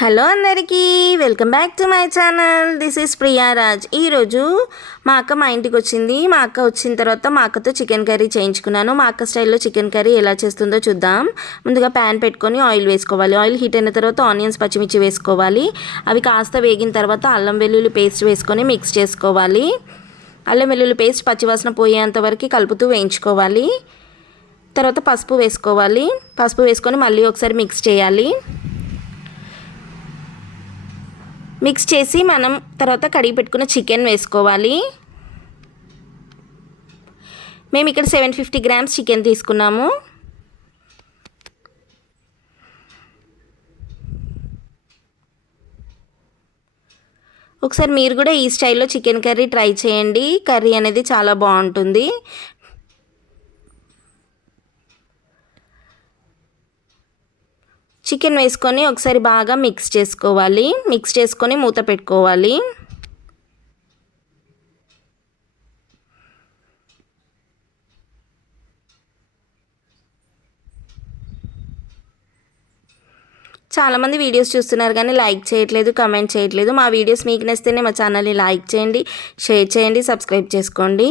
Hello అందరికీ welcome back to my channel. This is Priyaraj ఈరోజు మా అక్క మా ఇంటికి వచ్చింది. మా అక్క వచ్చిన తర్వాత మా అక్కతో చికెన్ కర్రీ చేయించుకున్నాను. మా అక్క స్టైల్లో చికెన్ కర్రీ ఎలా చేస్తుందో చూద్దాం. ముందుగా ప్యాన్ పెట్టుకొని ఆయిల్ వేసుకోవాలి. ఆయిల్ హీట్ అయిన తర్వాత ఆనియన్స్ పచ్చిమిర్చి వేసుకోవాలి. అవి కాస్త వేగిన తర్వాత అల్లం వెల్లుల్లి పేస్ట్ వేసుకొని మిక్స్ చేసుకోవాలి. అల్లం వెల్లుల్లి పేస్ట్ పచ్చివాసన పోయేంత వరకు కలుపుతూ వేయించుకోవాలి. తర్వాత పసుపు వేసుకోవాలి. పసుపు వేసుకొని మళ్ళీ ఒకసారి మిక్స్ చేయాలి. మిక్స్ చేసి మనం తర్వాత కడిగి పెట్టుకున్న చికెన్ వేసుకోవాలి. మేము ఇక్కడ సెవెన్ ఫిఫ్టీ గ్రామ్స్ చికెన్ తీసుకున్నాము. ఒకసారి మీరు కూడా ఈ స్టైల్లో చికెన్ కర్రీ ట్రై చేయండి. కర్రీ అనేది చాలా బాగుంటుంది. చికెన్ వేసుకొని ఒకసారి బాగా మిక్స్ చేసుకోవాలి. మిక్స్ చేసుకొని మూత పెట్టుకోవాలి. చాలామంది వీడియోస్ చూస్తున్నారు కానీ లైక్ చేయట్లేదు కమెంట్ చేయట్లేదు. మా వీడియోస్ మీకు నచ్చితేనే మా ఛానల్ని లైక్ చేయండి షేర్ చేయండి సబ్స్క్రైబ్ చేసుకోండి.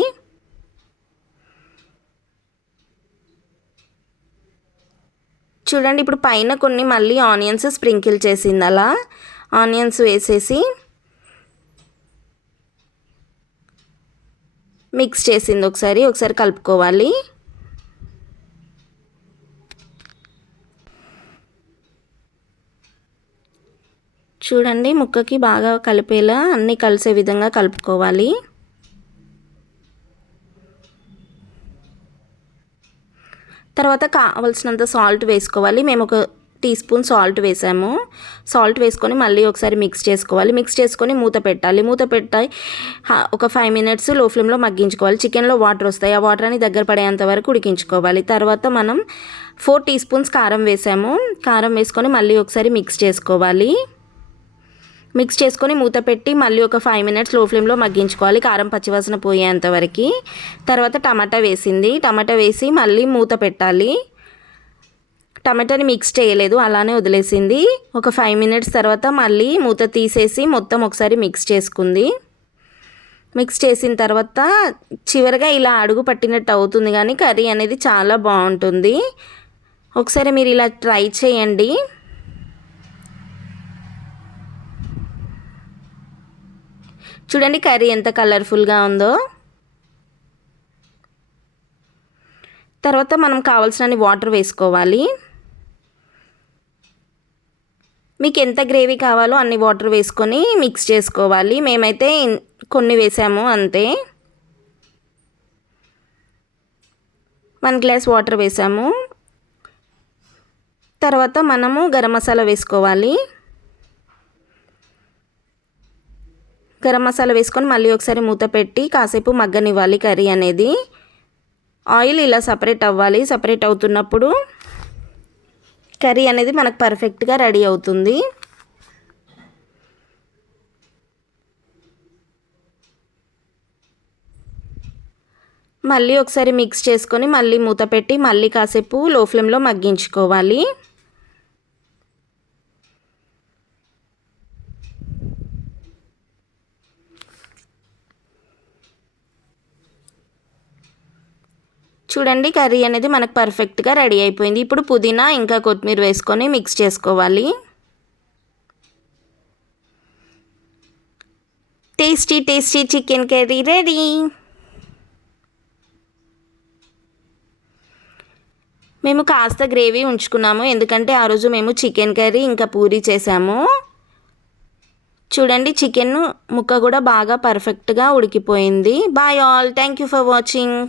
చూడండి ఇప్పుడు పైన కొన్ని మళ్ళీ ఆనియన్స్ స్ప్రింకిల్ చేసింది అలా. ఆనియన్స్ వేసేసి మిక్స్ చేసింది ఒకసారి ఒకసారి కలుపుకోవాలి. చూడండి ముక్కకి బాగా కలిపేలా అన్నీ కలిసే విధంగా కలుపుకోవాలి. తర్వాత కావలసినంత సాల్ట్ వేసుకోవాలి. మేము ఒక టీ స్పూన్ సాల్ట్ వేసాము. సాల్ట్ వేసుకొని మళ్ళీ ఒకసారి మిక్స్ చేసుకోవాలి. మిక్స్ చేసుకొని మూత పెట్టాలి. మూత పెట్టాయి. ఒక ఫైవ్ మినిట్స్లో ఫ్లేమ్లో మగ్గించుకోవాలి. చికెన్లో వాటర్ వస్తాయి. ఆ వాటర్ అని దగ్గర పడేంత వరకు ఉడికించుకోవాలి. తర్వాత మనం ఫోర్ టీ స్పూన్స్ కారం వేసాము. కారం వేసుకొని మళ్ళీ ఒకసారి మిక్స్ చేసుకోవాలి. మిక్స్ చేసుకొని మూత పెట్టి మళ్ళీ ఒక ఫైవ్ మినిట్స్లో ఫ్లేమ్లో మగ్గించుకోవాలి. కారం పచ్చివాసన పోయేంత వరకు. తర్వాత టమాటా వేసింది. టమాటా వేసి మళ్ళీ మూత పెట్టాలి. టమాటాని మిక్స్ చేయలేదు. అలానే వదిలేసింది. ఒక ఫైవ్ మినిట్స్ తర్వాత మళ్ళీ మూత తీసేసి మొత్తం ఒకసారి మిక్స్ చేసుకుంది. మిక్స్ చేసిన తర్వాత చివరిగా ఇలా అడుగు పట్టినట్టు అవుతుంది కానీ కర్రీ అనేది చాలా బాగుంటుంది. ఒకసారి మీరు ఇలా ట్రై చేయండి. చూడండి కర్రీ ఎంత కలర్ఫుల్గా ఉందో. తర్వాత మనం కావాల్సిన వాటర్ వేసుకోవాలి. మీకు ఎంత గ్రేవీ కావాలో అన్ని వాటర్ వేసుకొని మిక్స్ చేసుకోవాలి. మేమైతే కొన్ని వేసాము అంతే. వన్ గ్లాస్ వాటర్ వేసాము. తర్వాత మనము గరం మసాలా వేసుకోవాలి. గరం మసాలా వేసుకొని మళ్ళీ ఒకసారి మూత పెట్టి కాసేపు మగ్గనివ్వాలి కర్రీ అనేది. ఆయిల్ ఇలా సపరేట్ అవ్వాలి. సపరేట్ అవుతున్నప్పుడు కర్రీ అనేది మనకు పర్ఫెక్ట్గా రెడీ అవుతుంది. మళ్ళీ ఒకసారి మిక్స్ చేసుకొని మళ్ళీ మూత పెట్టి మళ్ళీ కాసేపు లో ఫ్లేమ్లో మగ్గించుకోవాలి. చూడండి కర్రీ అనేది మనకు పర్ఫెక్ట్గా రెడీ అయిపోయింది. ఇప్పుడు పుదీనా ఇంకా కొత్తిమీర వేసుకొని మిక్స్ చేసుకోవాలి. Tasty tasty chicken curry ready మేము కాస్త గ్రేవీ ఉంచుకున్నాము. ఎందుకంటే ఆ రోజు మేము చికెన్ కర్రీ ఇంకా పూరీ చేసాము. చూడండి చికెన్ ముక్క కూడా బాగా పర్ఫెక్ట్గా ఉడికిపోయింది. Bye all thank you for watching